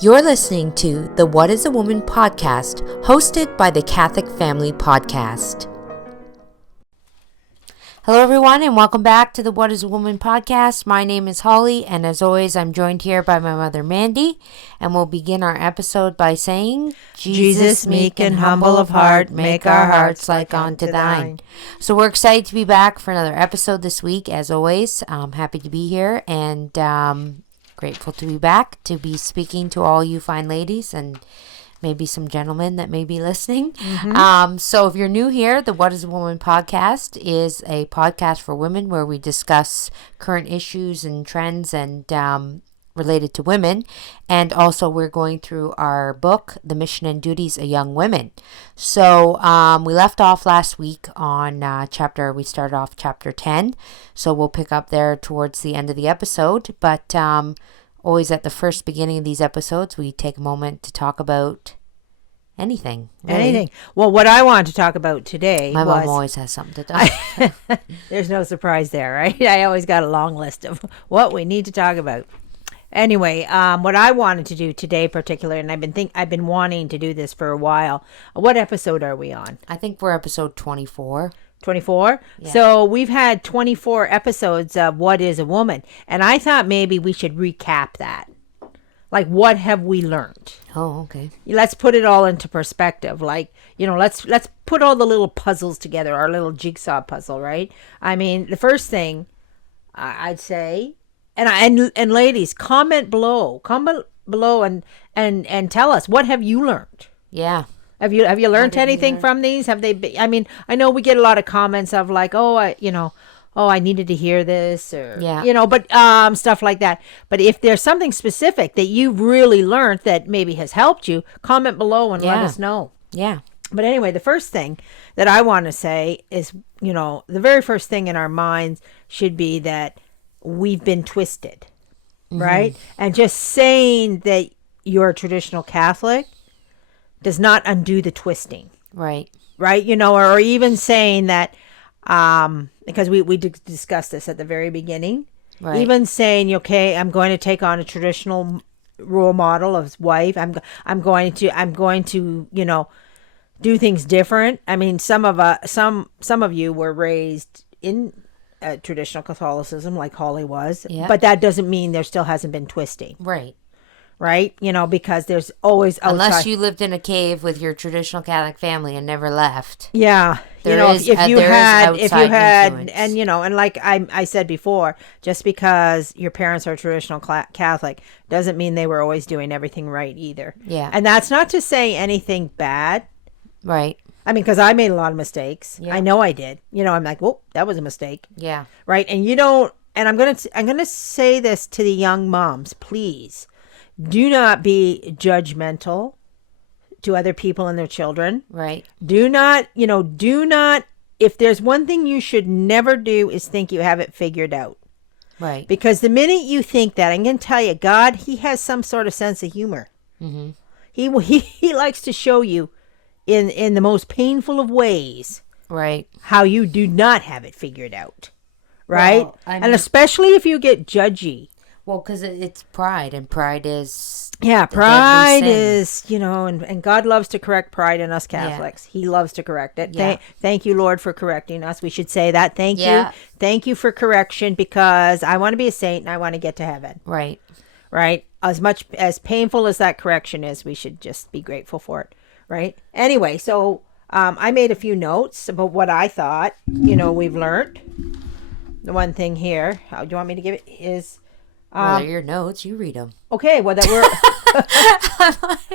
You're listening to the What is a Woman podcast, hosted by the Catholic Family Podcast. Hello, everyone, and welcome back to the What is a Woman podcast. My name is Holly, and as always, I'm joined here by my mother, Mandy, and we'll begin our episode by saying, Jesus, meek and humble of heart, make our hearts like unto thine. So we're excited to be back for another episode this week, as always. I'm happy to be here, and grateful to be back, to be speaking to all you fine ladies, and maybe some gentlemen that may be listening. So if you're new here, the What is a Woman podcast is a podcast for women where we discuss current issues and trends and related to women. And also we're going through our book, The Mission and Duties of Young Women. So we left off last week on we started off chapter 10. So we'll pick up there towards the end of the episode. But always at the first beginning of these episodes, we take a moment to talk about anything. Really. Anything. Well, what I wanted to talk about today My mom always has something to talk. There's no surprise there, right? I always got a long list of what we need to talk about. Anyway, what I wanted to do today particularly, and I've been wanting to do this for a while. What episode are we on? I think we're episode 24. 24? Yeah. So we've had 24 episodes of What is a Woman? And I thought maybe we should recap that. Like, what have we learned? Oh, okay. Let's put it all into perspective. Like, let's put all the little puzzles together, our little jigsaw puzzle, right? I mean, the first thing I'd say, and ladies, comment below and tell us, what have you learned? Yeah. Have you learned anything from these? Have they been, I mean, I know we get a lot of comments of like, I needed to hear this, or, but stuff like that. But if there's something specific that you've really learned that maybe has helped you, comment below and let us know. Yeah. But anyway, the first thing that I want to say is, the very first thing in our minds should be that we've been twisted, right? And just saying that you're a traditional Catholic does not undo the twisting. Right. Right? Or even saying that, because we discussed this at the very beginning. Right. Even saying, okay, I'm going to take on a traditional role model of wife. I'm going to do things different. I mean, some of you were raised in traditional Catholicism, like Holly was, but that doesn't mean there still hasn't been twisting. Right. Right? Because there's always outside. Unless you lived in a cave with your traditional Catholic family and never left. Yeah. If you had, influence. And like I said before, just because your parents are traditional Catholic doesn't mean they were always doing everything right either. Yeah. And that's not to say anything bad. Right. I mean, because I made a lot of mistakes. Yeah. I know I did. I'm like, whoa, that was a mistake. Yeah. Right. And I'm going to say this to the young moms, please. Do not be judgmental to other people and their children. Right. Do not, if there's one thing you should never do is think you have it figured out. Right. Because the minute you think that, I'm going to tell you, God, he has some sort of sense of humor. Mm-hmm. He likes to show you in the most painful of ways. Right. How you do not have it figured out. Right. Well, and especially if you get judgy. Well, because it's pride, and pride is... Yeah, pride is, and God loves to correct pride in us Catholics. Yeah. He loves to correct it. Yeah. Thank you, Lord, for correcting us. We should say that. Thank you. Thank you for correction, because I want to be a saint and I want to get to heaven. Right. Right? As much as painful as that correction is, we should just be grateful for it. Right? Anyway, so I made a few notes about what I thought, we've learned. The one thing here, do you want me to give it, is... Well, they're your notes. You read them. Okay. Well, that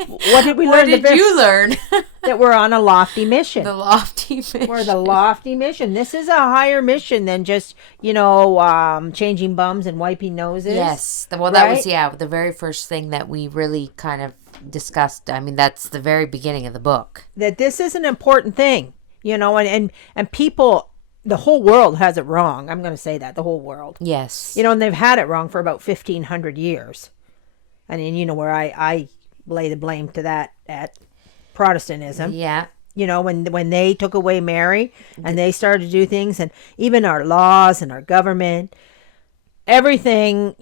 what did we learn? What did you learn? That we're on a lofty mission. The lofty mission. We're the lofty mission. This is a higher mission than just, changing bums and wiping noses. Yes. Well, that was, the very first thing that we really kind of discussed. I mean, that's the very beginning of the book. That this is an important thing, and people... The whole world has it wrong. I'm going to say that. The whole world. Yes. And they've had it wrong for about 1,500 years. And, where I lay the blame to that at Protestantism. Yeah. When they took away Mary and they started to do things, and even our laws and our government, everything,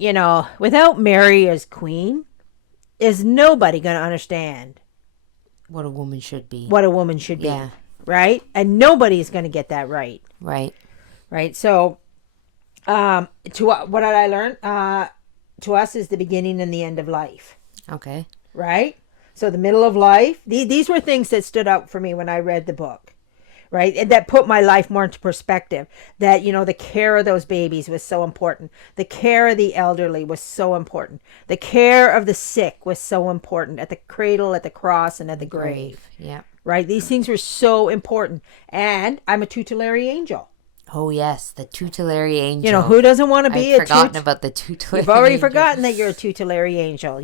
without Mary as queen, is nobody going to understand What a woman should be. what a woman should be. Yeah. Right? And nobody's going to get that right. Right. Right? So, what did I learn? To us is the beginning and the end of life. Okay. Right? So the middle of life, these were things that stood out for me when I read the book. Right? And that put my life more into perspective. That, the care of those babies was so important. The care of the elderly was so important. The care of the sick was so important. At the cradle, at the cross, and at the grave. Yeah. Right? These things were so important. And I'm a tutelary angel. Oh, yes. The tutelary angel. Who doesn't want to be I'd forgotten about the tutelary You've already angel. forgotten that you're a tutelary angel,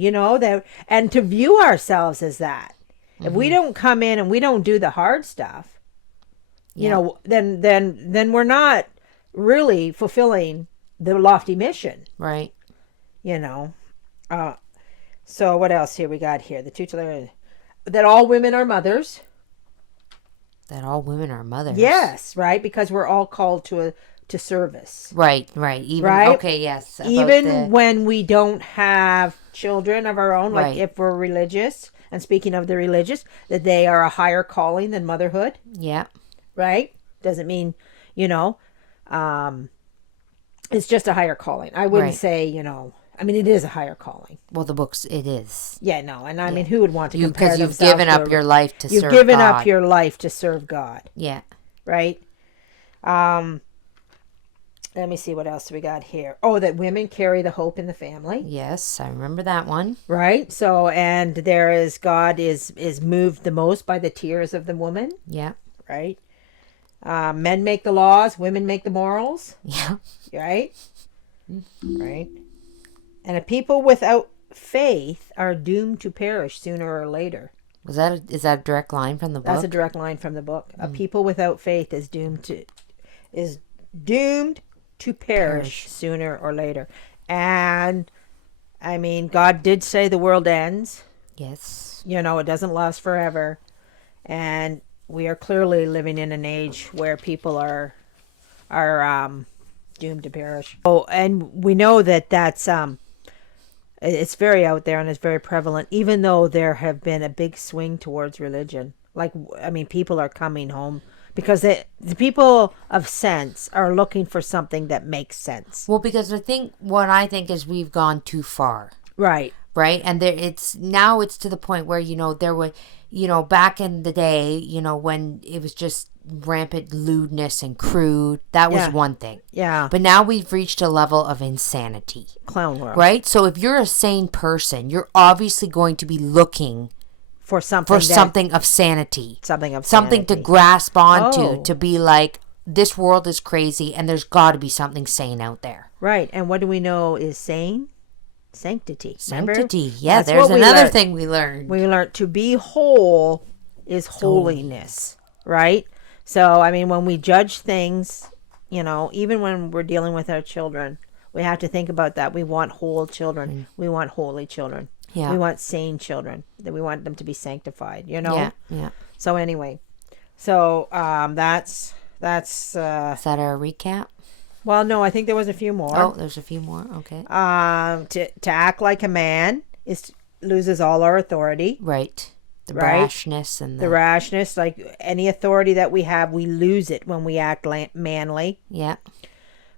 and to view ourselves as that. If we don't come in and we don't do the hard stuff, then we're not really fulfilling the lofty mission. Right. So what else here we got here? The tutelary, that all women are mothers. That all women are mothers. Yes, right, because we're all called to service. Right. Even, right? Okay, yes. Even when we don't have children of our own, like Right. if we're religious, and speaking of the religious, that they are a higher calling than motherhood. Yeah. Right? Doesn't mean, it's just a higher calling. I wouldn't Right. say, it is a higher calling. Well, the books, it is. Yeah, no. And I mean, who would want to compare Because you've themselves given to up your life to serve You've given God. up your life to serve God. Yeah. Right? Let me see what else we got here. Oh, that women carry the hope in the family. Yes, I remember that one. Right? So, and God is moved the most by the tears of the woman. Yeah. Right? Men make the laws, women make the morals. Yeah. Right? Right? And a people without faith are doomed to perish sooner or later. Is that a direct line from the book? That's a direct line from the book. A people without faith is doomed to perish sooner or later. And I mean, God did say the world ends. Yes. It doesn't last forever. And we are clearly living in an age where people are doomed to perish. Oh, and we know that's it's very out there and it's very prevalent, even though there have been a big swing towards religion. People are coming home because the people of sense are looking for something that makes sense. Well, because what I think is we've gone too far. Right. Right. And it's to the point where, there were, back in the day, when it was just rampant lewdness and crude, that was one thing. Yeah. But now we've reached a level of insanity. Clown world. Right? So if you're a sane person, you're obviously going to be looking for something of sanity. Something to grasp onto, to be like, this world is crazy and there's got to be something sane out there. Right. And what do we know is sane? Sanctity. Sanctity. Remember? Yeah, That's there's what another thing we learned. We learned to be whole is holiness. Right? So, when we judge things, even when we're dealing with our children, we have to think about that. We want whole children. We want holy children. Yeah. We want sane children. That we want them to be sanctified, Yeah. So anyway, that's Is that our recap? well, no, I think there was a few more. Oh, there's a few more. Okay. To act like a man loses all our authority. Right. The Right? brashness and The rashness, like any authority that we have, we lose it when we act manly. Yeah.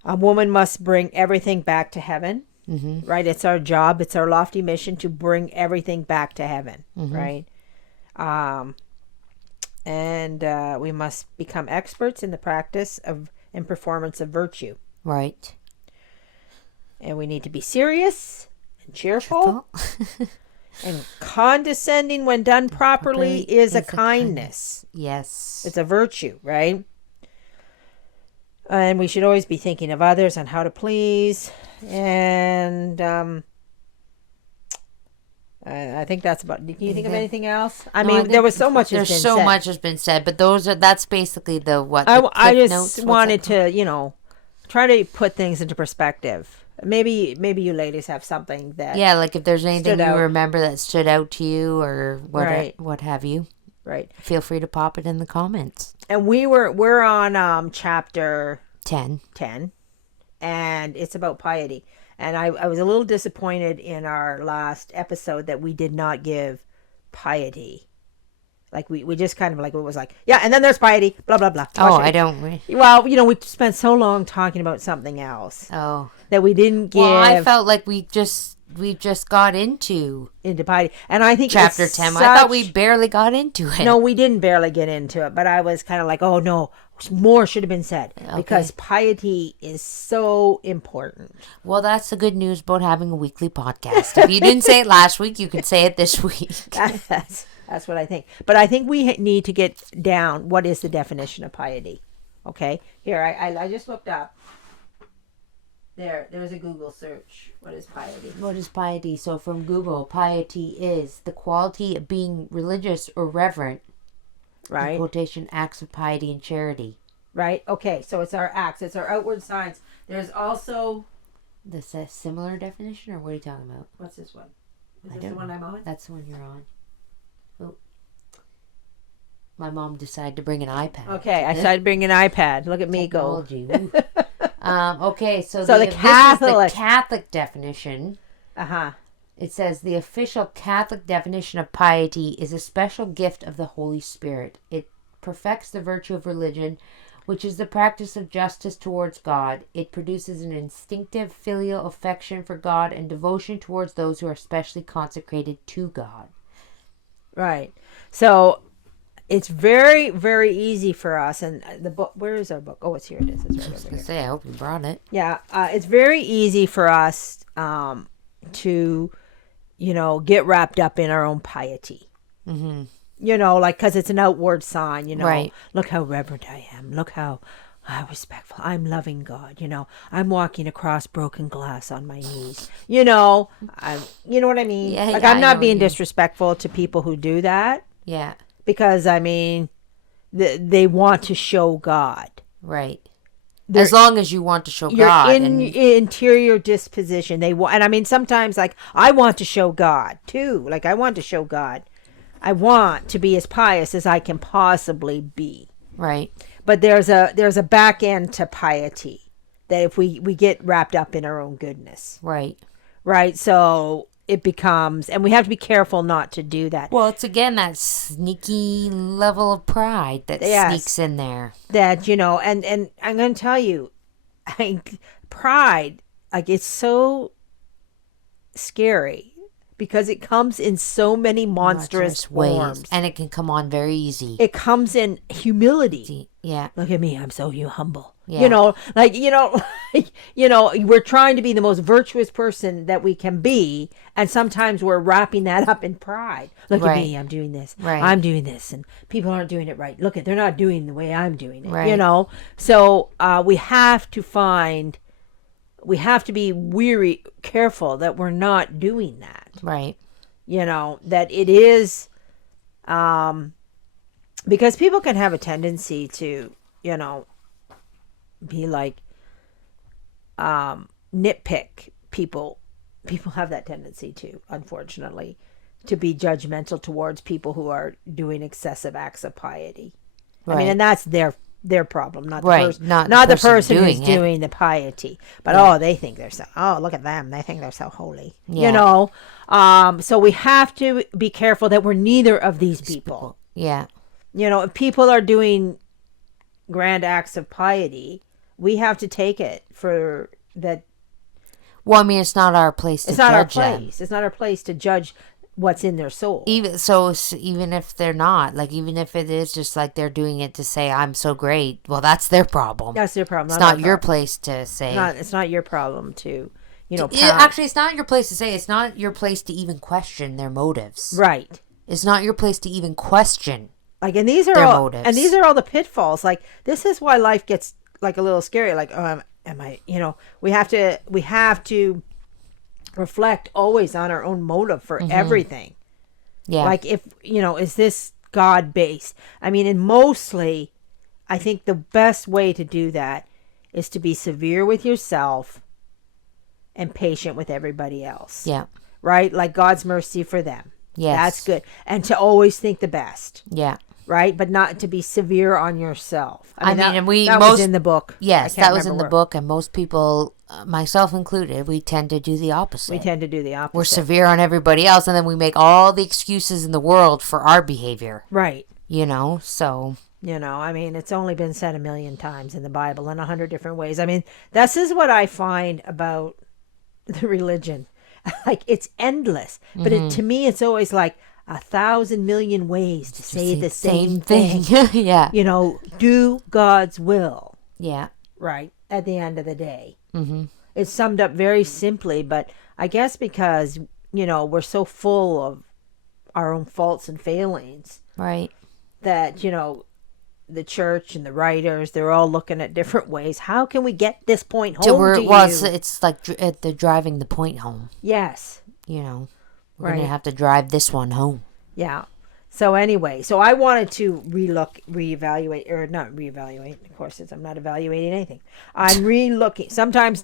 A woman must bring everything back to heaven. Mm-hmm. Right? It's our job. It's our lofty mission to bring everything back to heaven. Mm-hmm. Right? And we must become experts in the practice and performance of virtue. Right. And we need to be serious and cheerful. And condescending when done properly is a kindness. Yes. It's a virtue, right? And we should always be thinking of others and how to please. And I think that's about. Can you think of anything else? There was so much. There's so much has been said, but that's basically I just wanted to, try to put things into perspective. Maybe you ladies have something that. Yeah, like if there's anything you out. remember that stood out to you or Right. what have you. Right. Feel free to pop it in the comments. And we're on chapter 10. 10, and it's about piety. And I was a little disappointed in our last episode that we did not give piety. Like we just kind of like, it was like, yeah, and then there's piety, blah, blah, blah. Oh, I don't. Well, we spent so long talking about something else. Oh. That we didn't give. Well, I felt like we just got into piety. And I think chapter 10. I thought we barely got into it. No, we didn't barely get into it. But I was kind of like, oh no, more should have been said. Okay. Because piety is so important. Well, that's the good news about having a weekly podcast. If you didn't say it last week, you can say it this week. That's what I think. But I think we need to get down what is the definition of piety. Okay? Here, I just looked up. There's a Google search. What is piety? What is piety? So from Google, piety is the quality of being religious or reverent. Right. In quotation, acts of piety and charity. Right. Okay. So it's our acts. It's our outward signs. There's also... This a similar definition, or what are you talking about? What's this one? Is this the one I'm on? That's the one you're on. Oh. My mom decided to bring an iPad. Okay, I decided to bring an iPad. Look at me go. Okay, so the Catholic... This is the Catholic definition. Uh-huh. It says the official Catholic definition of piety is a special gift of the Holy Spirit. It perfects the virtue of religion, which is the practice of justice towards God. It produces an instinctive filial affection for God and devotion towards those who are specially consecrated to God. Right. So it's very, very easy for us. And the book, where is our book? Oh, it's here. It is. It's right I was going to say, I hope you brought it. Yeah. It's very easy for us to, get wrapped up in our own piety. Mm-hmm. Because it's an outward sign, Right. Look how reverent I am. Look how respectful. I'm loving God, I'm walking across broken glass on my knees. You know what I mean? Yeah, I'm not being disrespectful to people who do that. Yeah. Because, they want to show God. Right. As long as you want to show God. Interior disposition. And sometimes, I want to show God, too. I want to show God. I want to be as pious as I can possibly be. Right. But there's a back end to piety that if we get wrapped up in our own goodness. Right. Right. So it becomes, and we have to be careful not to do that. Well, it's again that sneaky level of pride that sneaks in there. That, and I'm going to tell you, pride, it's so scary. Because it comes in so many monstrous forms. And it can come on very easy. It comes in humility. Yeah. Look at me. I'm so humble. Yeah. We're trying to be the most virtuous person that we can be. And sometimes we're wrapping that up in pride. Look at me. I'm doing this. Right. I'm doing this. And people aren't doing it right. Look, they're not doing the way I'm doing it. Right. So we have to be careful that we're not doing that. Right. That it is, because people can have a tendency to, be nitpick people. People have that tendency to, unfortunately, to be judgmental towards people who are doing excessive acts of piety. Right. And that's their problem, not the person, not the person who's doing the piety. But they think they're so. Oh, look at them! They think they're so holy. Yeah. So we have to be careful that we're neither of these people. Yeah. If people are doing grand acts of piety, we have to take it for that. Well, it's not our place to judge them. It's not our place to judge what's in their soul. Even if they're not, even if it is just they're doing it to say I'm so great, well, that's their problem. That's their problem. It's not your place to say. It's not your problem to, actually, it's not your place to say. It's not your place to even question their motives. Right. It's not your place to even question. And these are all motives. And these are all the pitfalls. This is why life gets a little scary. Am I? We have to reflect always on our own motive for everything. Yeah. Is this God based? And mostly, I think the best way to do that is to be severe with yourself and patient with everybody else. Yeah. Right? God's mercy for them. Yes. That's good. And to always think the best. Yeah. Right? But not to be severe on yourself. And that was in the book. Yes, that was in the book. And most people myself included, we tend to do the opposite. We tend to do the opposite. We're severe on everybody else, and then we make all the excuses in the world for our behavior. Right. So. I mean, it's only been said 1,000,000 times in the Bible in 100 different ways. I mean, this is what I find about the religion. Like, it's endless. But to me, it's always like 1,000,000,000 ways to say the same thing. Yeah. Do God's will. Yeah. Right. At the end of the day. Mm-hmm. It's summed up very simply, but I guess because, we're so full of our own faults and failings. Right. That, the church and the writers, they're all looking at different ways. How can we get this point home to you? Well, it's like they're driving the point home. Yes. We're going to have to drive this one home. Yeah. So anyway, I wanted to not reevaluate. Of course, I'm not evaluating anything. I'm re-looking. Sometimes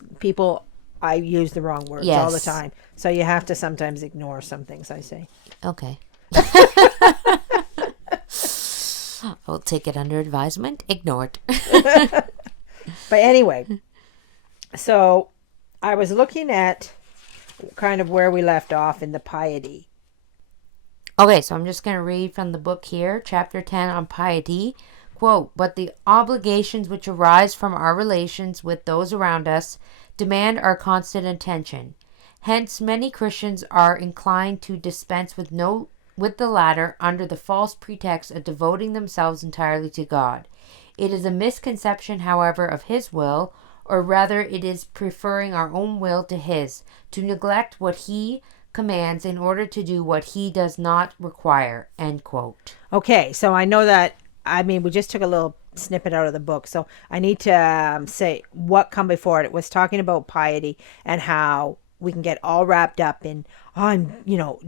I use the wrong words all the time. So you have to sometimes ignore some things I say. Okay. I'll take it under advisement. Ignored. But anyway, so I was looking at kind of where we left off in the piety. Okay, so I'm just going to read from the book here, chapter 10 on piety. Quote, "But the obligations which arise from our relations with those around us demand our constant attention. Hence, many Christians are inclined to dispense with the latter under the false pretext of devoting themselves entirely to God. It is a misconception, however, of His will, or rather it is preferring our own will to His, to neglect what He commands in order to do what He does not require." End quote. Okay, so I know that, we just took a little snippet out of the book, so I need to say what come before it. It was talking about piety and how we can get all wrapped up in,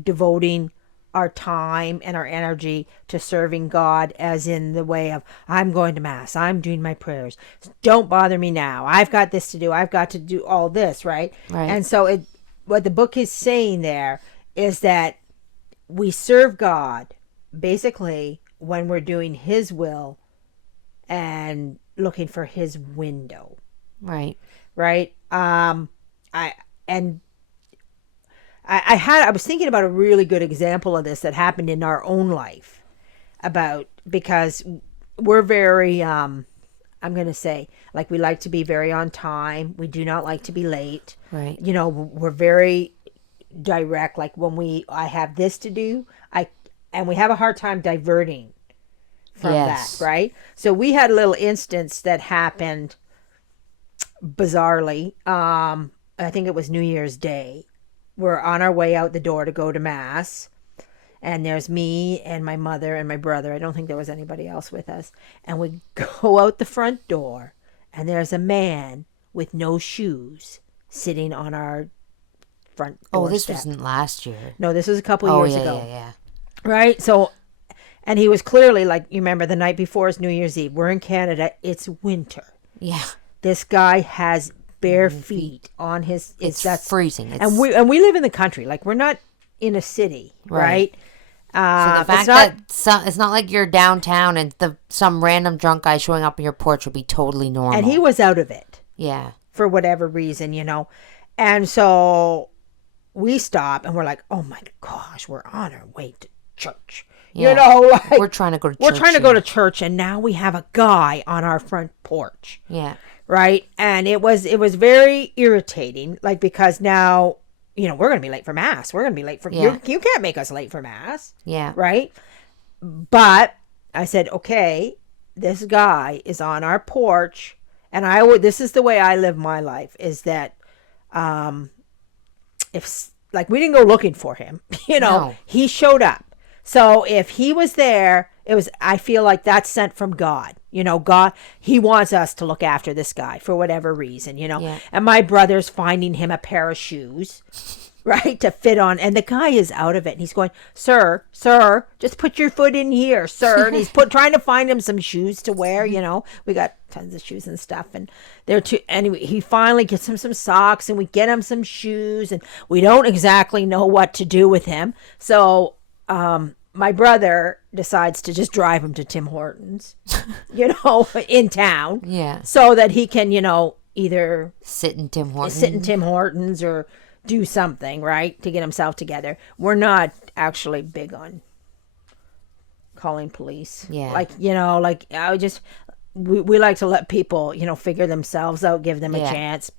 devoting our time and our energy to serving God, as in the way of, I'm going to Mass, I'm doing my prayers, don't bother me now, I've got this to do, I've got to do all this, right? And so what the book is saying there is that we serve God basically when we're doing His will and looking for His window. Right. I was thinking about a really good example of this that happened in our own life, because we're very, I'm going to say, like, we like to be very on time. We do not like to be late. Right. We're very direct. Like, when I have this to do, and we have a hard time diverting from that, right? So we had a little instance that happened bizarrely. I think it was New Year's Day. We're on our way out the door to go to Mass. And there's me and my mother and my brother. I don't think there was anybody else with us. And we go out the front door. And there's a man with no shoes sitting on our front doorstep. Oh, this wasn't last year. No, this was a couple years ago. Yeah. Right? So, and he was clearly, like, you remember the night before is New Year's Eve. We're in Canada. It's winter. Yeah. This guy has bare feet on his. That's freezing. And we live in the country. Like, we're not in a city, right? So the fact that it's not like you're downtown and some random drunk guy showing up on your porch would be totally normal. And he was out of it. Yeah. For whatever reason, And so we stop and we're like, oh my gosh, we're on our way to church. Yeah. We're trying to go to church. We're trying to go to church, and now we have a guy on our front porch. Yeah. Right? And it was very irritating, like, because now, we're going to be late for Mass. We're going to be late for, you can't make us late for Mass. Yeah. Right? But I said, okay, this guy is on our porch, and this is the way I live my life, is that, if, like, we didn't go looking for him, No. He showed up. So if he was there, I feel like that's sent from God. God, He wants us to look after this guy for whatever reason, Yeah. And my brother's finding him a pair of shoes, right, to fit on. And the guy is out of it. And he's going, sir, just put your foot in here, sir. And he's trying to find him some shoes to wear, We got tons of shoes and stuff. And anyway, he finally gets him some socks, and we get him some shoes. And we don't exactly know what to do with him. So, my brother decides to just drive him to Tim Hortons, in town. Yeah. So that he can, either sit in Tim Hortons or do something, right, to get himself together. We're not actually big on calling police. Yeah. Like, we like to let people, figure themselves out, give them a chance.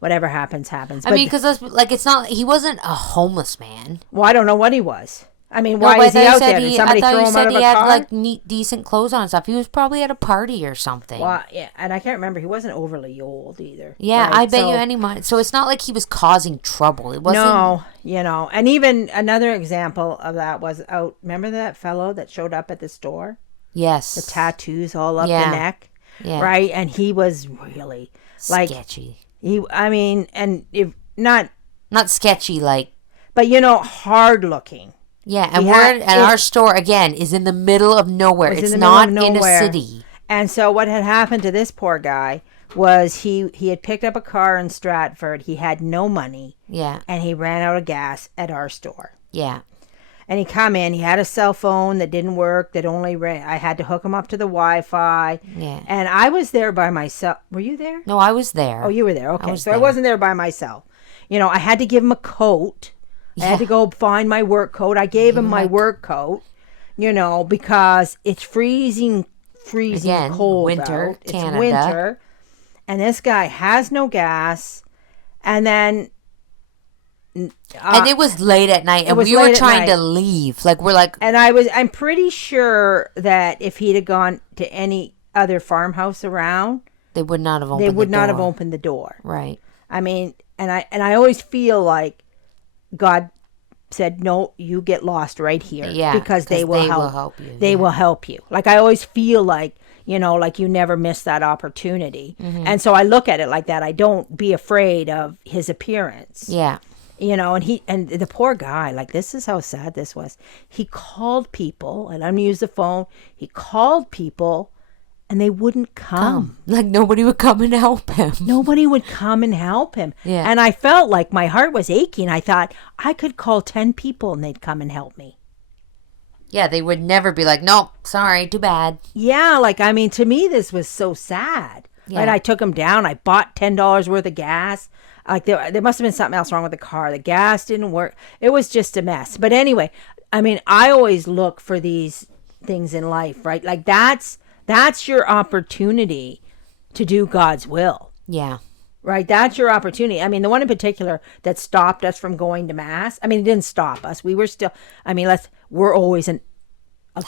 Whatever happens. I mean, because it's not, he wasn't a homeless man. Well, I don't know what he was. I mean, why is he out there? Did somebody throw him out of a car? I thought you said he had like neat, decent clothes on and stuff. He was probably at a party or something. Well, yeah, and I can't remember. He wasn't overly old either. Yeah, right? I bet you any money. So it's not like he was causing trouble. It wasn't. No, and even another example of that was out. Remember that fellow that showed up at the store? Yes. The tattoos all up the neck. Yeah. Right, and he was really sketchy. Not sketchy but hard looking. Yeah, and our store again is in the middle of nowhere. It's not in a city. And so what had happened to this poor guy was he had picked up a car in Stratford. He had no money. Yeah. And he ran out of gas at our store. Yeah. And he come in. He had a cell phone that didn't work. That only ran. I had to hook him up to the Wi-Fi. Yeah. And I was there by myself. Were you there? No, I was there. Oh, you were there. Okay. I wasn't there by myself. I had to give him a coat. I had to go find my work coat. I gave him my work coat, because it's freezing again, cold winter, out. It's Canada. winter. And this guy has no gas. And then... and it was late at night, and we were trying to leave. And I'm pretty sure that if he'd have gone to any other farmhouse around, they would not have opened the door. Right. I mean, and I always feel like God said, no, you get lost right here. Yeah, because they will help you. They will help you. Like, I always feel like, like you never miss that opportunity. Mm-hmm. And so I look at it like that. I don't be afraid of his appearance. Yeah. And the poor guy, this is how sad this was. He called people, and I'm going to use the phone. He called people, and they wouldn't come. Like, nobody would come and help him. Nobody would come and help him. Yeah. And I felt like my heart was aching. I thought, I could call 10 people, and they'd come and help me. Yeah, they would never be like, nope, sorry, too bad. Yeah, to me, this was so sad. Yeah. Right? I took him down. I bought $10 worth of gas. There must have been something else wrong with the car. The gas didn't work. It was just a mess. But anyway, I always look for these things in life, right? Like, that's your opportunity to do God's will. Yeah. Right? That's your opportunity. The one in particular that stopped us from going to Mass, it didn't stop us. We were still, we're always a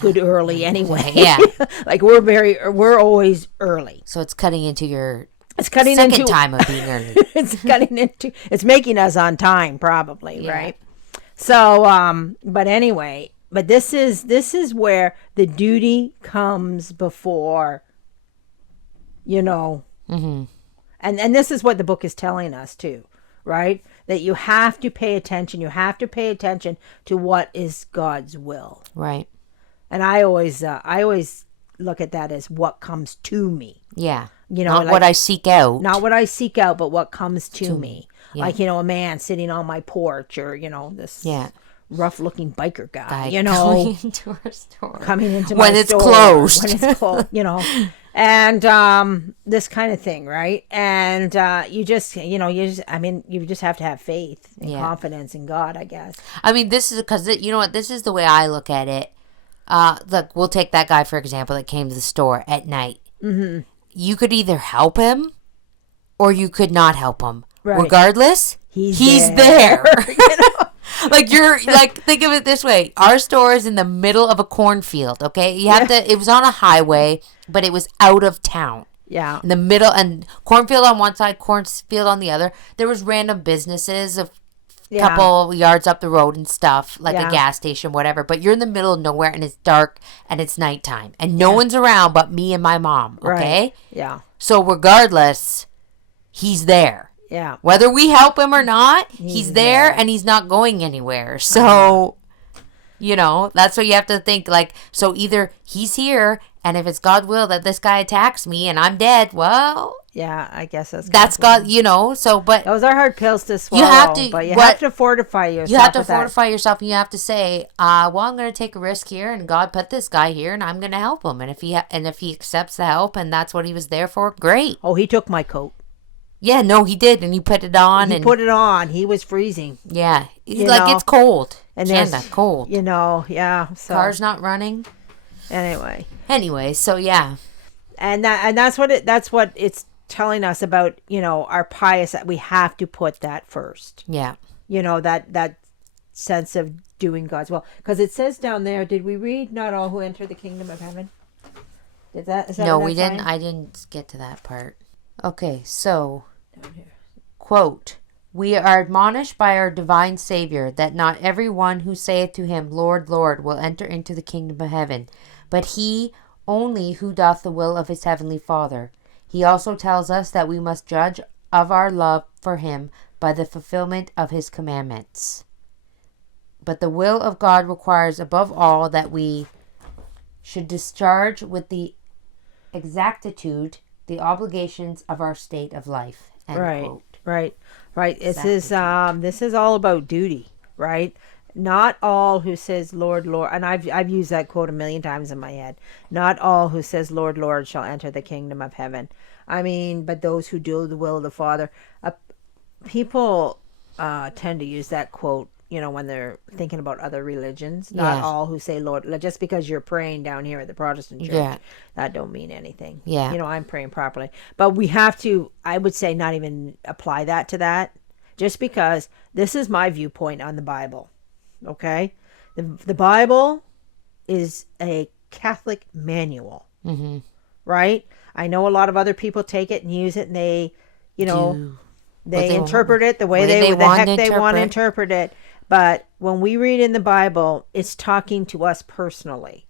good early anyway. Yeah. We're always early. So it's cutting into your... It's cutting second into time of being early. It's making us on time, probably, right? So, but anyway, this is where the duty comes before, Mm-hmm. And this is what the book is telling us too, right? That you have to pay attention. You have to pay attention to what is God's will, right? And I always look at that as what comes to me. Yeah. Not what I seek out. Not what I seek out, but what comes to me. Yeah. Like, a man sitting on my porch, or, this rough-looking biker guy, coming into our store. Coming into when my it's store. Closed. When it's closed, And this kind of thing, right? And you just have to have faith and confidence in God, I guess. This is because, this is the way I look at it. Look, we'll take that guy, for example, that came to the store at night. Mm-hmm. You could either help him or you could not help him. Right. Regardless, he's there. Think of it this way. Our store is in the middle of a cornfield, okay? It was on a highway, but it was out of town. Yeah. In the middle, and cornfield on one side, cornfield on the other. There was random businesses a couple yards up the road and stuff, like a gas station, whatever. But you're in the middle of nowhere, and it's dark, and it's nighttime. And no one's around but me and my mom, okay? Right. Yeah. So regardless, he's there. Yeah. Whether we help him or not, he's there and he's not going anywhere. So, that's what you have to think. So either he's here, and if it's God's will that this guy attacks me and I'm dead, well... Yeah, I guess that's God, so, but... Those are hard pills to swallow. You have to fortify yourself. You have to fortify yourself, and you have to say, I'm going to take a risk here, and God put this guy here, and I'm going to help him. And if he accepts the help, and that's what he was there for, great. Oh, he took my coat. Yeah, no, he did, and he put it on. He and put it on. He was freezing. Yeah, You like know? it's cold. And Canada, cold. Yeah. So Cars not running. anyway, So yeah. and that's what it's telling us about, our pious, that we have to put that first. Yeah. That sense of doing God's will, because it says down there, did we read not all who enter the kingdom of heaven? Is that no, we didn't. I didn't get to that part. Okay, so down here. Quote, "We are admonished by our divine Savior that not every one who saith to him, Lord, Lord, will enter into the kingdom of heaven, but he only who doth the will of his heavenly Father. He also tells us that we must judge of our love for him by the fulfillment of his commandments. But the will of God requires above all that we should discharge with the exactitude the obligations of our state of life." End quote. Right. This is all about duty, right? Not all who says Lord, Lord, and I've used that quote a million times in my head. Not all who says Lord, Lord shall enter the kingdom of heaven. I mean, but those who do the will of the Father. People tend to use that quote, when they're thinking about other religions. Not all who say Lord, just because you're praying down here at the Protestant church, that don't mean anything. Yeah. I'm praying properly. But we have to, I would say, not even apply that to that, just because this is my viewpoint on the Bible. Okay? The Bible is a Catholic manual. Mm-hmm. Right? I know a lot of other people take it and use it, and they, they interpret it the way they want to interpret it. But when we read in the Bible, it's talking to us personally.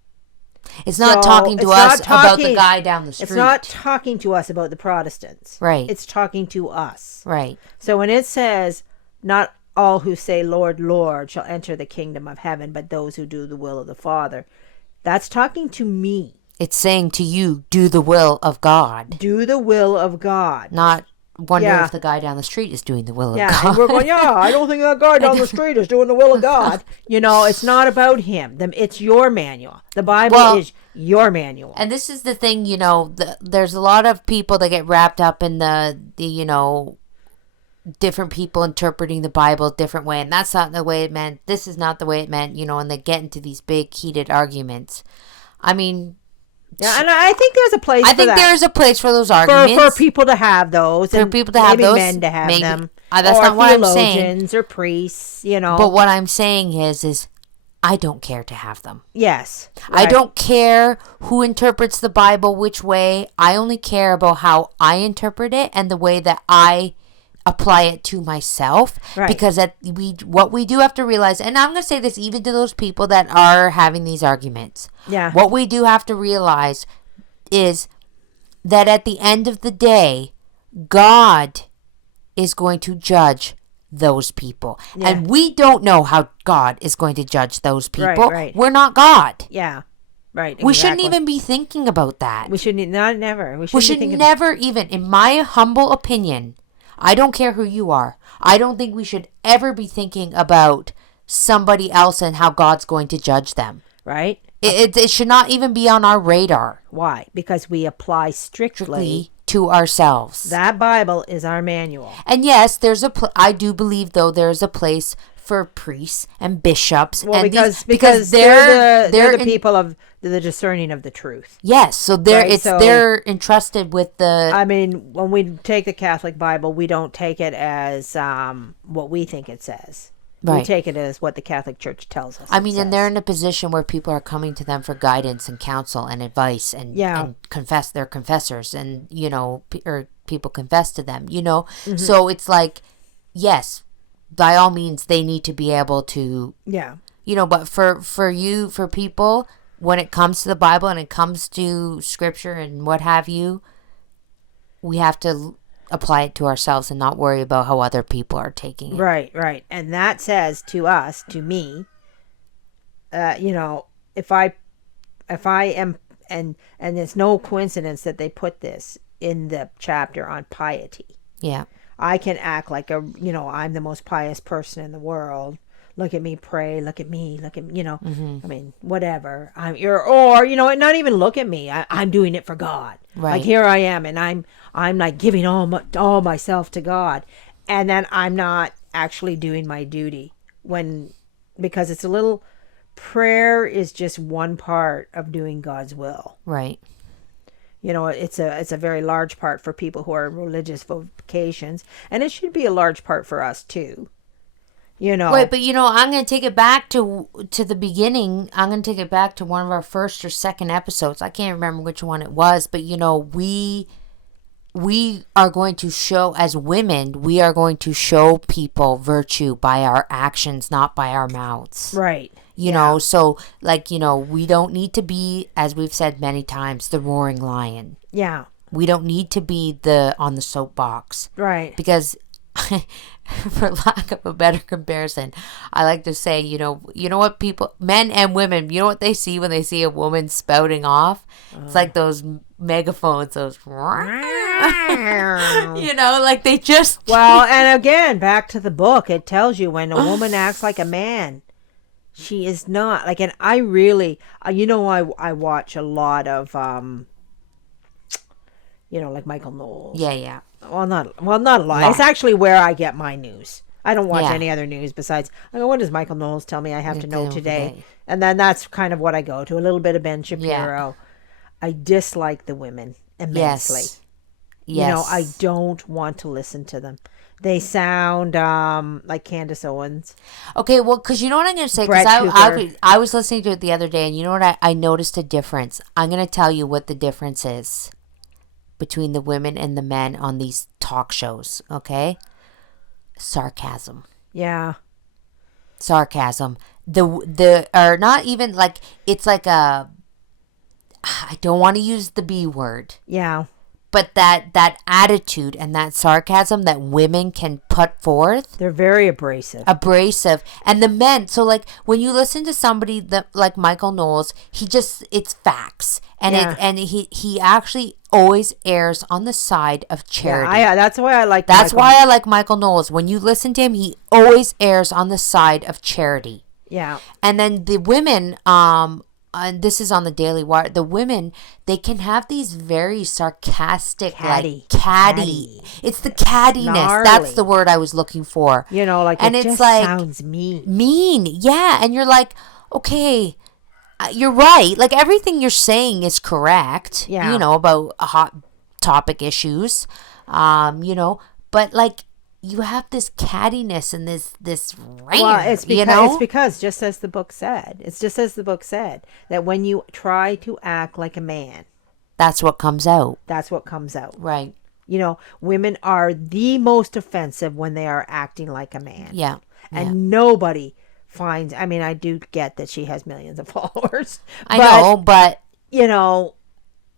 It's not talking to us about the guy down the street. It's not talking to us about the Protestants. Right. It's talking to us. Right. So when it says, not all who say, Lord, Lord, shall enter the kingdom of heaven, but those who do the will of the Father, that's talking to me. It's saying to you, do the will of God. Do the will of God. Not wonder if the guy down the street is doing the will of God. And we're going, I don't think that guy down the street is doing the will of God. It's not about him. It's your manual. The Bible is your manual. And this is the thing, there's a lot of people that get wrapped up in the different people interpreting the Bible a different way. And that's not the way it meant. This is not the way it meant, and they get into these big heated arguments. I mean... Yeah, and I think there's a place for that. I think there's a place for those arguments. For people to have those. For people to have those. Men to have them. That's not what I'm saying. Theologians or priests, But what I'm saying is I don't care to have them. Yes. Right. I don't care who interprets the Bible which way. I only care about how I interpret it and the way that I apply it to myself. Right. Because what we do have to realize, and I'm going to say this even to those people that are having these arguments. Yeah. What we do have to realize is that at the end of the day, God is going to judge those people. Yeah. And we don't know how God is going to judge those people. Right. We're not God. Yeah. Right. Exactly. We shouldn't even be thinking about that. We shouldn't, never. We should never even, in my humble opinion, I don't care who you are. I don't think we should ever be thinking about somebody else and how God's going to judge them. Right. It should not even be on our radar. Why? Because we apply strictly to ourselves. That Bible is our manual. And yes, I do believe, though, there's a place for priests and bishops. Well, because they're the people of the discerning of the truth. Yes, so they're entrusted with the... I mean, when we take the Catholic Bible, we don't take it as what we think it says. Right. We take it as what the Catholic Church tells us. I mean, and they're in a position where people are coming to them for guidance and counsel and advice and confess their confessors and, or people confess to them, Mm-hmm. So it's like, yes, by all means, they need to be able to, but for people, when it comes to the Bible and it comes to scripture and what have you, we have to apply it to ourselves and not worry about how other people are taking it. Right. And that says to us, to me, if I am, and it's no coincidence that they put this in the chapter on piety. Yeah. I can act like I'm the most pious person in the world, look at me, pray, look at me, Mm-hmm. I mean, whatever. Or not even look at me. I'm doing it for God. Like Right. here I am, and I'm like giving all myself to God, and then I'm not actually doing my duty because it's a little. Prayer is just one part of doing God's will. Right. It's a very large part for people who are in religious vocations, and it should be a large part for us too. Wait, but I'm going to take it back to the beginning. I'm going to take it back to one of our first or second episodes. I can't remember which one it was, but we are going to show, as women, we are going to show people virtue by our actions, not by our mouths. Right. So we don't need to be, as we've said many times, the roaring lion. Yeah. We don't need to be on the soapbox. Right. Because for lack of a better comparison, I like to say, you know what people, men and women, you know what they see when they see a woman spouting off? It's like those megaphones, those, like they just. Well, and again, back to the book, it tells you when a woman acts like a man, she is not like, and I really, I watch a lot of, like Michael Knowles. Yeah. Well, not a lot. Yeah. It's actually where I get my news. I don't watch Yeah. any other news besides, I go, what does Michael Knowles tell me I have to know today? today. And then that's kind of what I go to. A little bit of Ben Shapiro. I dislike the women immensely. Yes. I don't want to listen to them. They sound like Candace Owens. Okay, well, because you know what I'm going to say? Brett Because Cooper. I was listening to it the other day, and you know what? I noticed a difference. I'm going to tell you what the difference is between the women and the men on these talk shows, okay? Sarcasm. Yeah. Sarcasm. Or not even like, it's like I don't want to use the B word. Yeah. But that attitude and that sarcasm that women can put forth. They're very abrasive. And the men, so like when you listen to somebody that like Michael Knowles, it's facts. And he actually always errs on the side of charity. Yeah, that's why I like why I like Michael Knowles. When you listen to him, he always errs on the side of charity. Yeah. And then the women, and this is on the Daily Wire, the women, they can have these very sarcastic, catty. It's the cattiness. Snarly. That's the word I was looking for. And it just sounds mean. Mean, yeah. And you're like, okay, you're right. Like everything you're saying is correct. Yeah. About hot topic issues. But like, you have this cattiness and this rain. Well, it's because just as the book said, that when you try to act like a man, that's what comes out. Right. Women are the most offensive when they are acting like a man. Yeah. And nobody finds, I mean, I do get that she has millions of followers. I know, but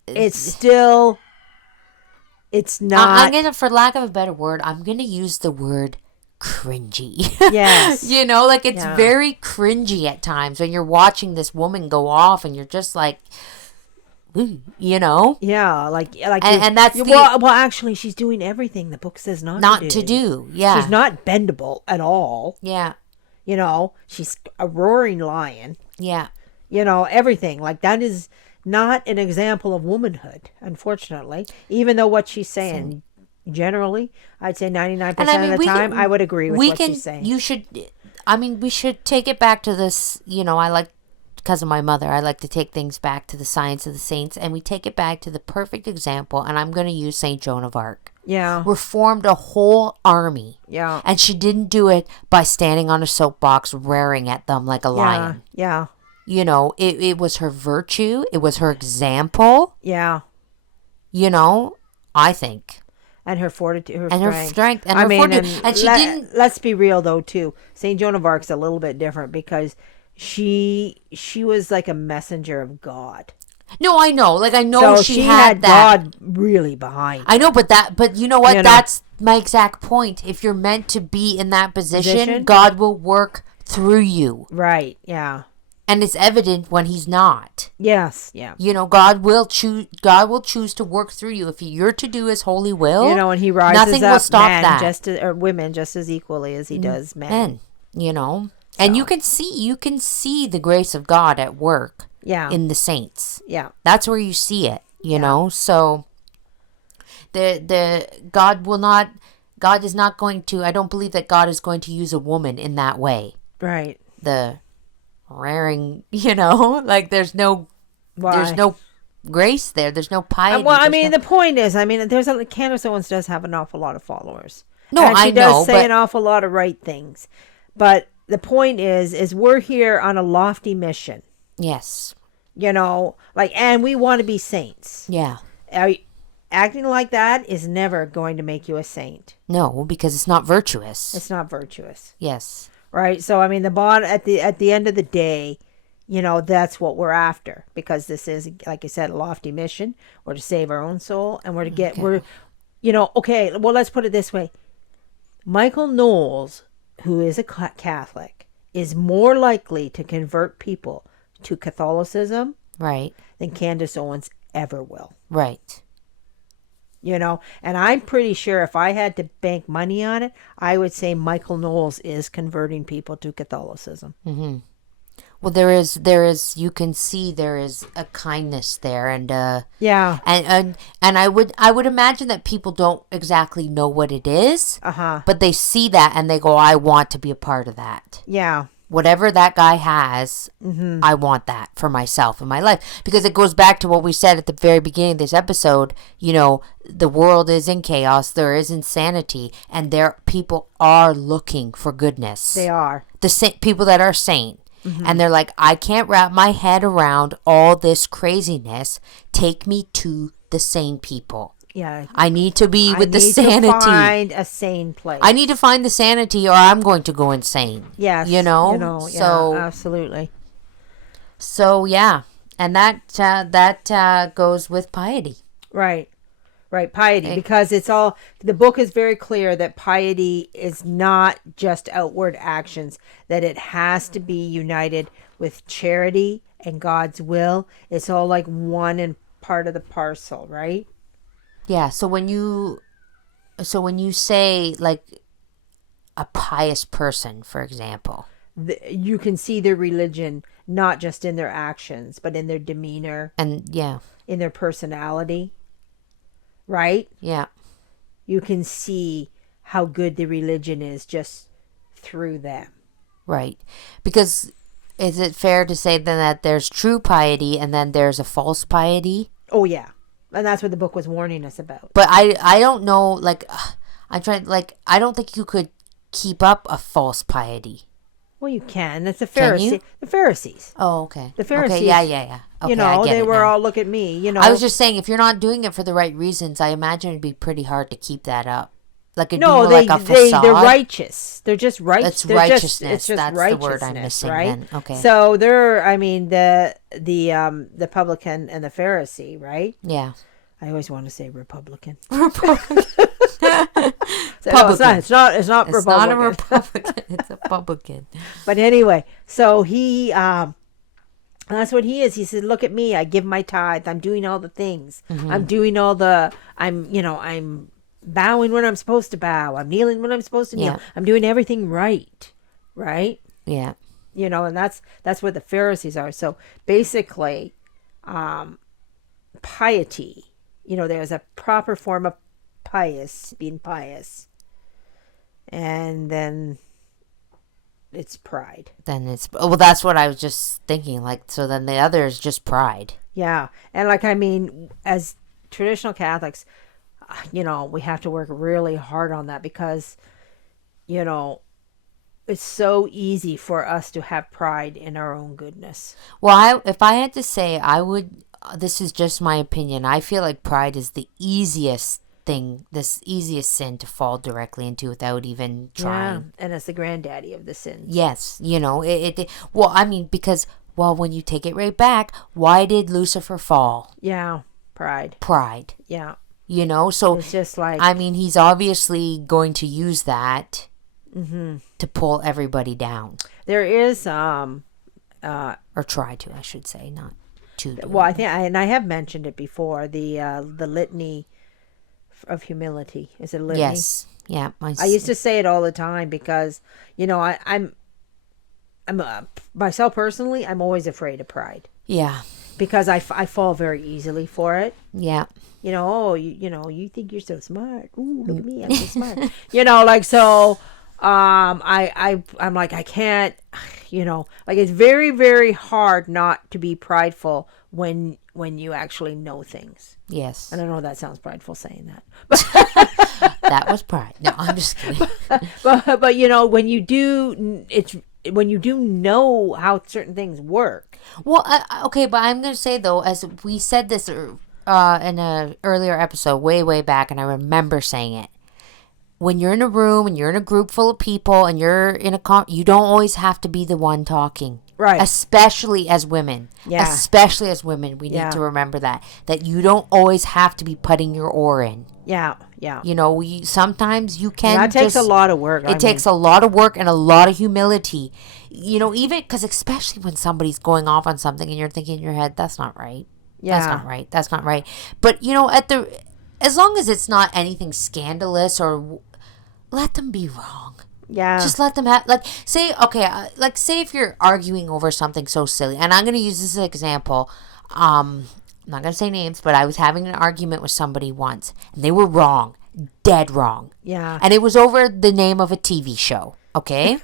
it's still, it's not. I'm gonna, for lack of a better word, I'm gonna use the word cringy. Yes. It's very cringy at times when you're watching this woman go off and you're just like, Yeah, and that's well, actually, she's doing everything the book says not to do. Yeah, she's not bendable at all. Yeah, she's a roaring lion. Yeah, everything like that is not an example of womanhood, unfortunately. Even though what she's saying, generally, I'd say 99% of the time, I would agree with what she's saying. We should take it back to this. I like. Because of my mother, I like to take things back to the science of the saints, and we take it back to the perfect example, and I'm going to use St. Joan of Arc. Yeah. Reformed a whole army. Yeah. And she didn't do it by standing on a soapbox raring at them like a lion. Yeah. It was her virtue. It was her example. Yeah. I think. And her fortitude, her strength. And her fortitude. And she didn't. Let's be real, though, too. St. Joan of Arc's a little bit different because she was like a messenger of God. No, I know. Like I know so she had that. God really behind her. I know, but you know what? That's my exact point. If you're meant to be in that position, God will work through you. Right. Yeah. And it's evident when he's not. Yes. Yeah. God will choose to work through you if you're to do his holy will. And he rises nothing up will stop men that. or women just as equally as he does men. Men. And you can see the grace of God at work Yeah. in the saints. Yeah. That's where you see it, you know? So God is not going to, I don't believe that God is going to use a woman in that way. Right. The raring, you know, like there's no grace there. There's no piety. Well, I mean, the point is, I mean, Candace Owens does have an awful lot of followers. No, and she I does know, say an awful lot of right things. But the point is we're here on a lofty mission. Yes. You know, like, and we want to be saints. Yeah. Acting like that is never going to make you a saint. No, because it's not virtuous. It's not virtuous. Yes. Right. So, I mean, at the end of the day, you know, that's what we're after, because this is, like I said, a lofty mission. We're to save our own soul, and okay, well, let's put it this way. Michael Knowles, who is a Catholic, is more likely to convert people to Catholicism, right, than Candace Owens ever will. Right. You know, and I'm pretty sure if I had to bank money on it, I would say Michael Knowles is converting people to Catholicism. Mm-hmm. Well, there is, you can see there is a kindness there, and yeah, and I would imagine that people don't exactly know what it is, but they see that and they go, I want to be a part of that. Yeah. Whatever that guy has, I want that for myself in my life. Because it goes back to what we said at the very beginning of this episode. You know, the world is in chaos. There is insanity. And people are looking for goodness. They are. People that are sane. And they're like, I can't wrap my head around all this craziness. Take me to the sane people. Yeah. I need to be with the sanity. I need to find a sane place. I need to find the sanity or I'm going to go insane. Yes. You know? So, yeah, absolutely. So, yeah. And that goes with piety. Right. Right. Piety. Because the book is very clear that piety is not just outward actions, that it has to be united with charity and God's will. It's all like one and part of the parcel, right? Yeah, so when you say like a pious person, for example, you can see their religion not just in their actions, but in their demeanor and in their personality, right? Yeah. You can see how good the religion is just through them. Right. Because is it fair to say then that there's true piety and then there's a false piety? Oh, yeah. And that's what the book was warning us about. But I don't know, like, I don't think you could keep up a false piety. Well, you can. It's the Pharisees. The Pharisees. Oh, okay. The Pharisees. Okay, yeah. Okay, you know, they were now. all, look at me, you know. I was just saying, if you're not doing it for the right reasons, I imagine it'd be pretty hard to keep that up. Like it'd be more like a facade. They're righteous. They're just righteous. It's righteousness. It's just that's righteousness, the word I'm missing. Right? Then. Okay. So the publican and the Pharisee, right? Yeah. I always want to say Republican. Republican. It's not Republican. It's not a Republican. It's a publican. But anyway, so he that's what he is. He said, "Look at me. I give my tithe. I'm doing all the things. Mm-hmm. I'm doing all I'm bowing when I'm supposed to bow. I'm kneeling when I'm supposed to kneel. Yeah. I'm doing everything right." Right? Yeah. You know, and that's what the Pharisees are. So basically, piety, you know, there's a proper form of being pious. And then it's pride. That's what I was just thinking. Like, so then the other is just pride. Yeah. And like, I mean, as traditional Catholics, you know, we have to work really hard on that because, you know, it's so easy for us to have pride in our own goodness. Well, if I had to say, this is just my opinion. I feel like pride is the easiest sin to fall directly into without even trying. Yeah, and it's the granddaddy of the sins. Yes, you know, because when you take it right back, why did Lucifer fall? Yeah, pride. Yeah. You know, so it's just like, I mean, he's obviously going to use that to pull everybody down. There is or try to, I should say, not to. Well, I think, and I have mentioned it before, the litany of humility. Is it a litany? Yes. Yeah. I used to say it all the time because, you know, I'm myself personally, I'm always afraid of pride Yeah. because I fall very easily for it. Yeah. You think you're so smart. Ooh, look at me, I'm so smart. Like, so I'm like, I can't, like, it's very, very hard not to be prideful when you actually know things. Yes. And I know that sounds prideful saying that. That was pride. No, I'm just kidding. But when you do, when you do know how certain things work. Well, okay, but I'm going to say, though, as we said this in an earlier episode way, way back, and I remember saying it. When you're in a room and you're in a group full of people and you're in you don't always have to be the one talking. Right. Especially as women. Yeah. Especially as women, we need to remember that you don't always have to be putting your oar in. Yeah, yeah. Sometimes you can. And that takes a lot of work. It takes a lot of work and a lot of humility. Even because especially when somebody's going off on something and you're thinking in your head, that's not right. Yeah. That's not right. That's not right. But as long as it's not anything scandalous, or let them be wrong. Yeah. Just let them have, say if you're arguing over something so silly, and I'm going to use this as an example. I'm not going to say names, but I was having an argument with somebody once, and they were wrong. Dead wrong. Yeah. And it was over the name of a TV show, okay?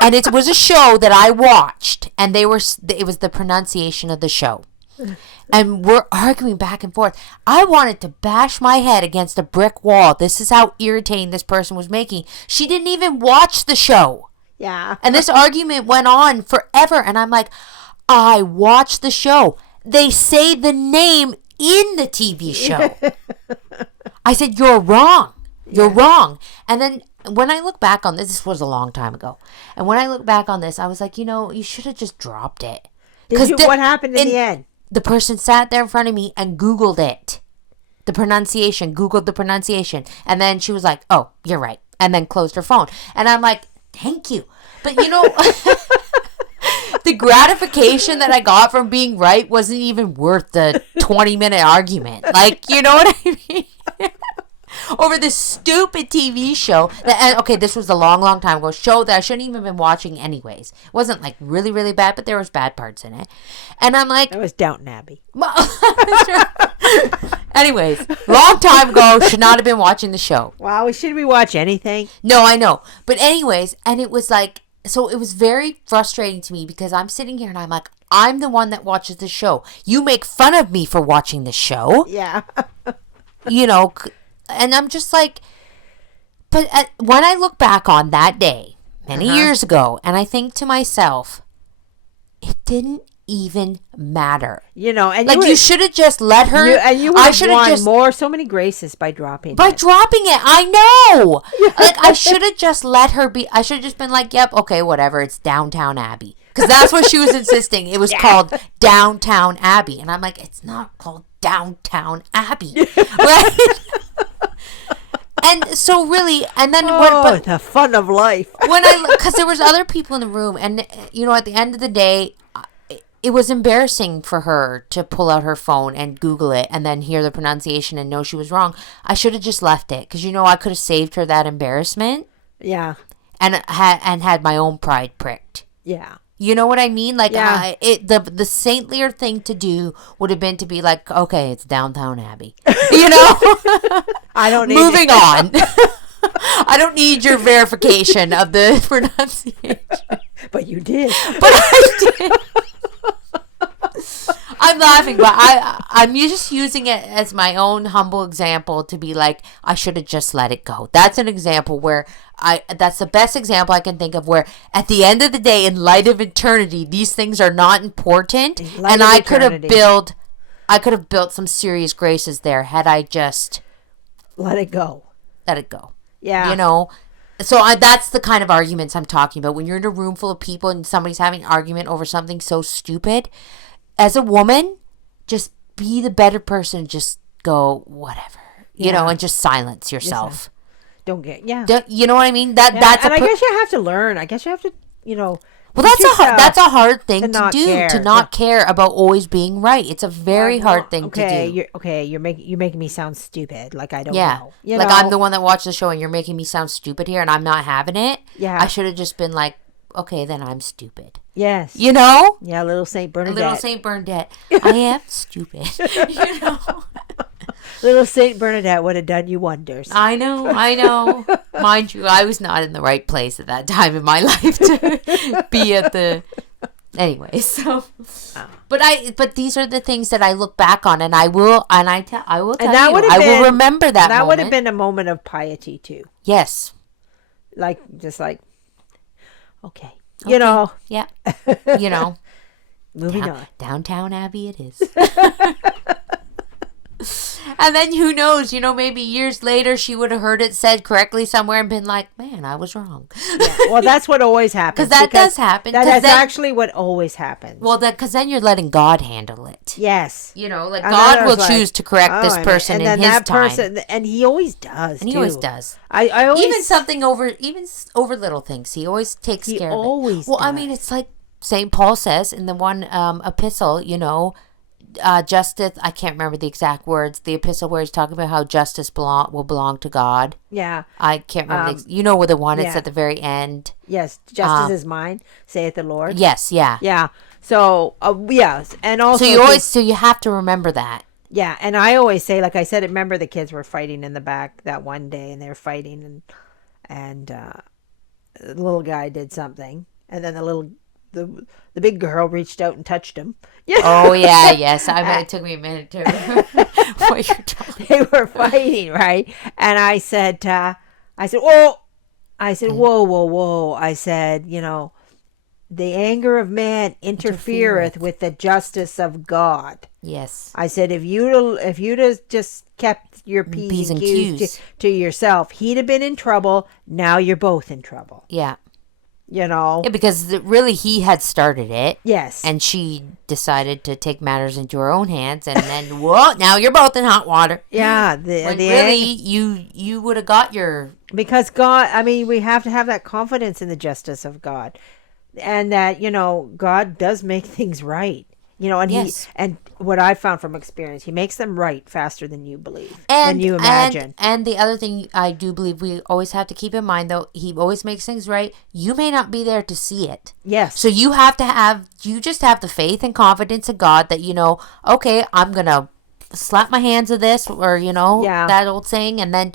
And it was a show that I watched, and it was the pronunciation of the show. And we're arguing back and forth. I wanted to bash my head against a brick wall. This is how irritating this person was making. She didn't even watch the show. Yeah. And this argument went on forever. And I'm like, I watched the show. They say the name in the TV show. I said, you're wrong. You're wrong. And then when I look back on this was a long time ago. And when I look back on this, I was like, you should have just dropped it. What happened in the end? The person sat there in front of me and Googled it. Googled the pronunciation. And then she was like, oh, you're right. And then closed her phone. And I'm like, thank you. But the gratification that I got from being right wasn't even worth the 20-minute argument. Like, you know what I mean? Over this stupid TV show this was a long, long time ago. Show that I shouldn't even been watching anyways. It wasn't like really, really bad, but there was bad parts in it. And I'm like, it was Downton Abbey. Anyways, long time ago, should not have been watching the show. Wow, should we watch anything? No, I know. But anyways, and it was like, so it was very frustrating to me because I'm sitting here and I'm like, I'm the one that watches the show. You make fun of me for watching the show. Yeah. And I'm just like, but when I look back on that day, many years ago, and I think to myself, it didn't even matter. And you should have just let her. You would have won so many graces by dropping it. I know. I should have just let her be. I should have just been like, yep, okay, whatever. It's Downtown Abbey. Because that's what she was insisting. It was called Downtown Abbey. And I'm like, it's not called Downtown Abbey. Right? And so really, and then the fun of life. Because there was other people in the room, and at the end of the day, it was embarrassing for her to pull out her phone and Google it, and then hear the pronunciation and know she was wrong. I should have just left it, because I could have saved her that embarrassment. Yeah. And had my own pride pricked. Yeah. You know what I mean? Like, yeah. The saintlier thing to do would have been to be like, okay, it's Downtown Abbey. I don't need Moving on. I don't need your verification of the pronunciation. But you did. But I did. I'm laughing, but I'm just using it as my own humble example to be like, I should have just let it go. That's an example where that's the best example I can think of, where at the end of the day, in light of eternity, these things are not important, and I could have built some serious graces there had I just let it go. Yeah. So that's the kind of arguments I'm talking about. When you're in a room full of people and somebody's having an argument over something so stupid, as a woman, just be the better person. Just go, whatever, and just silence yourself. Don't get, you know what I mean? That's I guess you have to learn. I guess you have to, Well, that's a hard thing to do, to not care about always being right. It's a very hard thing to do. You're making me sound stupid. Like I don't know. I'm the one that watched the show, and you're making me sound stupid here, and I'm not having it. Yeah. I should have just been like, okay, then I'm stupid. Yes. You know? Yeah, little Saint Bernadette. Little Saint Bernadette. I am stupid. You know? Little Saint Bernadette would have done you wonders. I know. Mind you, I was not in the right place at that time in my life to be at the... Anyway, so... But these are the things that I look back on, and I will tell you, I will remember that moment. That would have been a moment of piety, too. Yes. Just like, okay. You know. Yeah. You know. Moving on. Downtown Abbey it is. And then who knows, maybe years later she would have heard it said correctly somewhere and been like, man, I was wrong. Yeah. Well, that's what always happens. Because that does happen. That's actually what always happens. Well, because then you're letting God handle it. Yes. God will choose to correct this person in his time. And he always does, And he always does. I always... Even over little things, he always takes care of it. He always Well, does. I mean, it's like St. Paul says in the one epistle, justice, I can't remember the exact words, the epistle where he's talking about how justice will belong to God. Yeah. I can't remember. With the one, it's at the very end. Yes. Justice is mine, saith the Lord. Yes. Yeah. Yeah. So, yes. And also... So you have to remember that. Yeah. And I always say, like I said, remember the kids were fighting in the back that one day, and they were fighting, and the little guy did something, and then the big girl reached out and touched him. Oh, yeah, yes. It took me a minute to remember what you're talking about. They were fighting, right? And I said, whoa. I said, whoa. I said, the anger of man interfereth with the justice of God. Yes. I said, if you'd just kept your P's and Q's to yourself, he'd have been in trouble. Now you're both in trouble. Yeah. Yeah, because really he had started it. Yes. And she decided to take matters into her own hands, and then, well, now you're both in hot water. Yeah. You would have got your... Because God, I mean, we have to have that confidence in the justice of God. And that, God does make things right. And yes. and what I found from experience, he makes them right faster than you believe, than you imagine. And the other thing I do believe we always have to keep in mind, though, he always makes things right. You may not be there to see it. Yes. So you just have the faith and confidence in God that, okay, I'm going to slap my hands of this, or, that old saying. And then,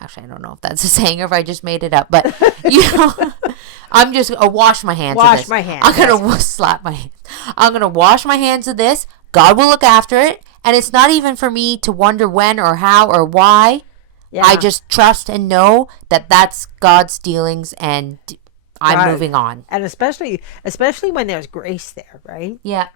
actually, I don't know if that's a saying or if I just made it up, but, I'm just going to wash my hands of this. Wash my hands. I'm going to slap my hands. I'm going to wash my hands of this. God will look after it. And it's not even for me to wonder when or how or why. Yeah. I just trust and know that that's God's dealings, and I'm moving on. And especially when there's grace there, right? Yeah.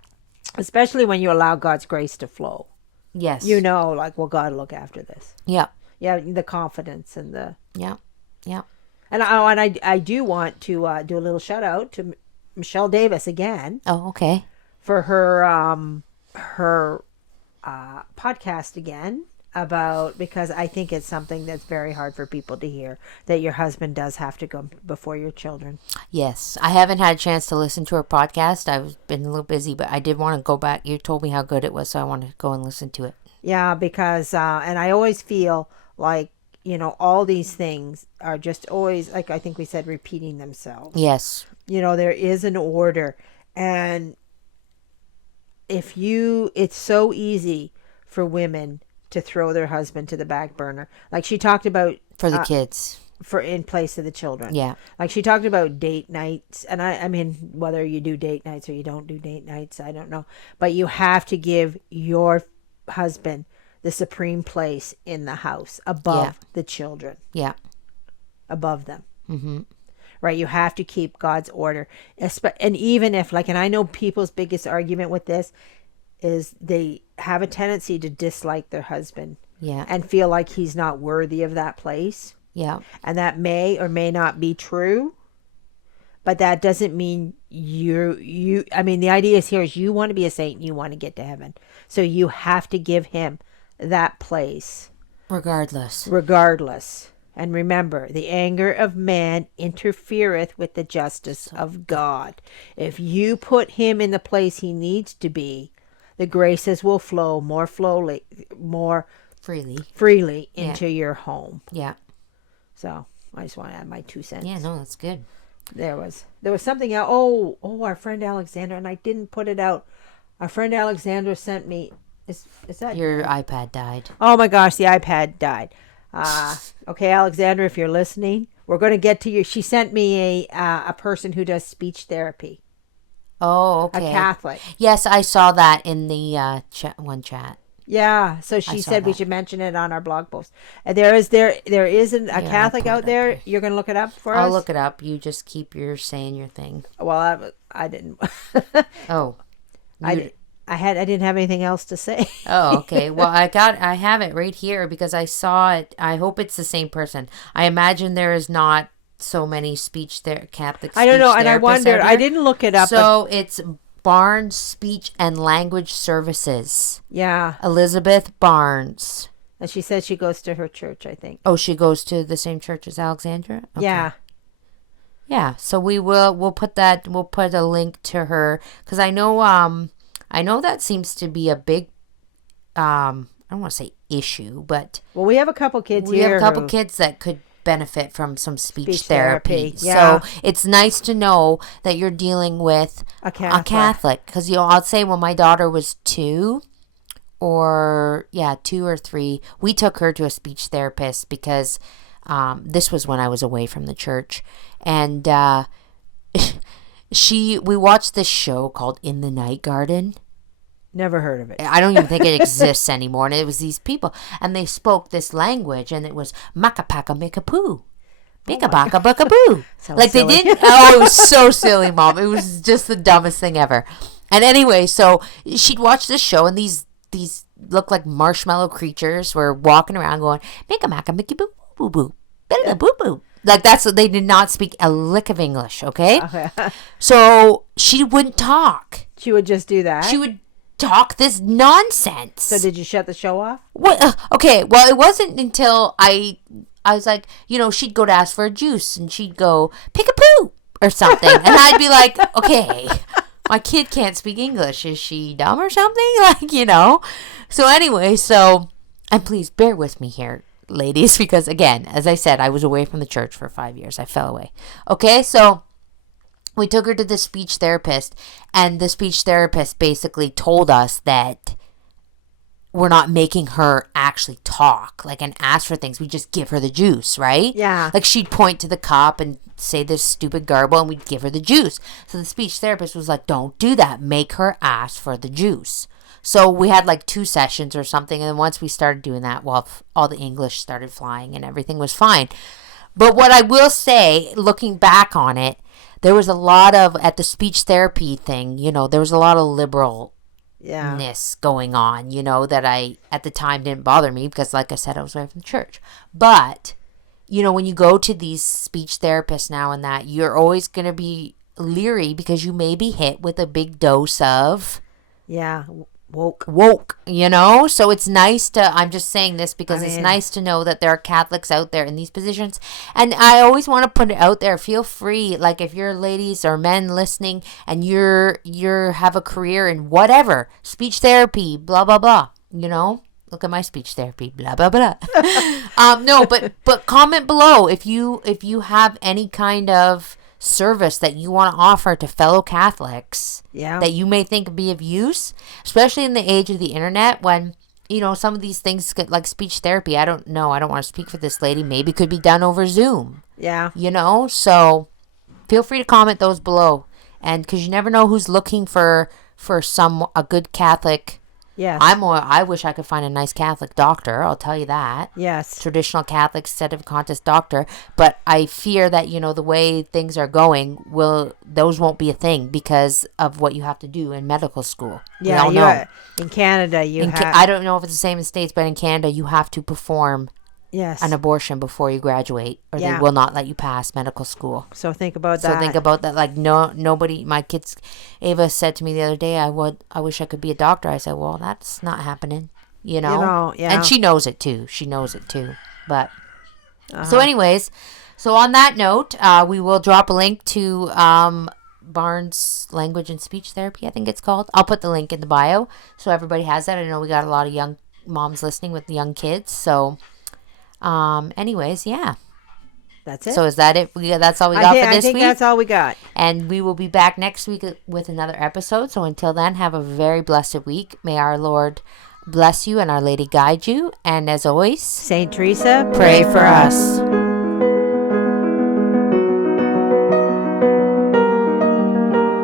Especially when you allow God's grace to flow. Yes. God will look after this. Yeah. Yeah, the confidence and the... Yeah. Yeah. And I do want to do a little shout out to Michelle Davis again. Oh, okay. For her podcast again because I think it's something that's very hard for people to hear, that your husband does have to go before your children. Yes. I haven't had a chance to listen to her podcast. I've been a little busy, but I did want to go back. You told me how good it was, so I want to go and listen to it. Yeah, because and I always feel like, all these things are just always, like I think we said, repeating themselves. Yes. There is an order. And it's so easy for women to throw their husband to the back burner. Like she talked about. For the kids. In place of the children. Yeah. Like she talked about date nights. And I mean, whether you do date nights or you don't do date nights, I don't know. But you have to give your husband the supreme place in the house above the children. Yeah. Above them. Mm-hmm. Right? You have to keep God's order. And even if, and I know people's biggest argument with this is they have a tendency to dislike their husband. Yeah. And feel like he's not worthy of that place. Yeah. And that may or may not be true. But that doesn't mean the idea is you want to be a saint and you want to get to heaven. So you have to give him that place. Regardless. And remember, the anger of man interfereth with the justice of God. If you put him in the place he needs to be, the graces will flow more freely into your home. Yeah. So I just want to add my 2 cents. Yeah, no, that's good. There was something else. Oh, our friend Alexandra, and I didn't put it out. Our friend Alexandra sent me. Is that Your iPad died. Oh my gosh, the iPad died. Okay, Alexandra, if you're listening, we're going to get to you. She sent me a person who does speech therapy. Oh, A okay. Catholic. Yes, I saw that in the chat. Yeah, so she saw said we that. should mention it on our blog post. There isn't a I'll Catholic pull it out up there. here. You're going to look it up for I'll us? look it up. You just keep saying your thing. Well, I didn't. Oh, I didn't have anything else to say. Oh, okay. Well, I have it right here because I saw it. I hope it's the same person. I imagine there is not so many Catholic. I don't know, speech and I therapists wondered. out I here. didn't look it up. So it's Barnes Speech and Language Services. Yeah, Elizabeth Barnes. and she said she goes to her church, I think. Oh, she goes to the same church as Alexandra? Okay. Yeah. Yeah. So we'll put a link to her because I know that seems to be a big I don't want to say issue, but Well, we have a couple kids we here. have a couple who- kids that could benefit from some speech Speech therapy, therapy. yeah. So it's nice to know that you're dealing with A Catholic. a Catholic. Because I'll say when my daughter was 2 or 3, we took her to a speech therapist because this was when I was away from the church, and we watched this show called In the Night Garden. Never heard of it. I don't even think it exists anymore. And it was these people, and they spoke this language, and it was makapaka makapoo, bika baka baka boo. Sounds Like silly. they didn't. Oh, it was so silly, Mom. It was just the dumbest thing ever. And anyway, so she'd watch this show, and these look like marshmallow creatures were walking around going mika maka miki boo boo boo boo boo boo. Like that's they did not speak a lick of English. Okay, so she wouldn't talk. She would just do that. She would talk this nonsense. So did you shut the show off? What? Okay, well, it wasn't until I was like, she'd go to ask for a juice, and she'd go pick a poo or something, and I'd be like, okay, my kid can't speak English. Is she dumb or something? So anyway, and please bear with me here, ladies, because again, as I said, I was away from the church for 5 years. I fell away. Okay, so we took her to the speech therapist, and the speech therapist basically told us that we're not making her actually talk, and ask for things. We just give her the juice, right? Yeah. Like she'd point to the cup and say this stupid garble, and we'd give her the juice. So the speech therapist was like, don't do that. Make her ask for the juice. So we had 2 sessions or something, and then once we started doing that, well, all the English started flying and everything was fine. But what I will say, looking back on it, there was a lot of, at the speech therapy thing, there was a lot of liberalness going on, that I, at the time, didn't bother me because, like I said, I was away from the church. But, when you go to these speech therapists now and that, you're always going to be leery because you may be hit with a big dose of... Yeah, woke. So it's nice I'm just saying this because it's nice to know that there are Catholics out there in these positions. And I always want to put it out there. Feel free, if you're ladies or men listening and you're have a career in whatever, speech therapy, blah, blah, blah, look at my speech therapy, blah, blah, blah. No, but comment below if you have any kind of service that you want to offer to fellow Catholics that you may think be of use, especially in the age of the internet when some of these things could, like speech therapy, I don't know, I don't want to speak for this lady, maybe could be done over Zoom, so feel free to comment those below, and because you never know who's looking for a good Catholic. Yes. I wish I could find a nice Catholic doctor. I'll tell you that. Yes. Traditional Catholic Sedevacantist doctor. But I fear that, the way things are going, those won't be a thing because of what you have to do in medical school. Yeah, we all know. In Canada, I don't know if it's the same in States, but in Canada, you have to perform an abortion before you graduate, or they will not let you pass medical school. So think about that. So think about that. Nobody, my kids, Ava said to me the other day, I wish I could be a doctor. I said, well, that's not happening, And she knows it too. But, so anyways, so on that note, we will drop a link to Barnes Language and Speech Therapy, I think it's called. I'll put the link in the bio so everybody has that. I know we got a lot of young moms listening with young kids, so... anyways, yeah. That's it. So is that it? That's all we got for this I think week? that's all we got. And we will be back next week with another episode. So until then, have a very blessed week. May our Lord bless you and Our Lady guide you. And as always, Saint Teresa, pray for us.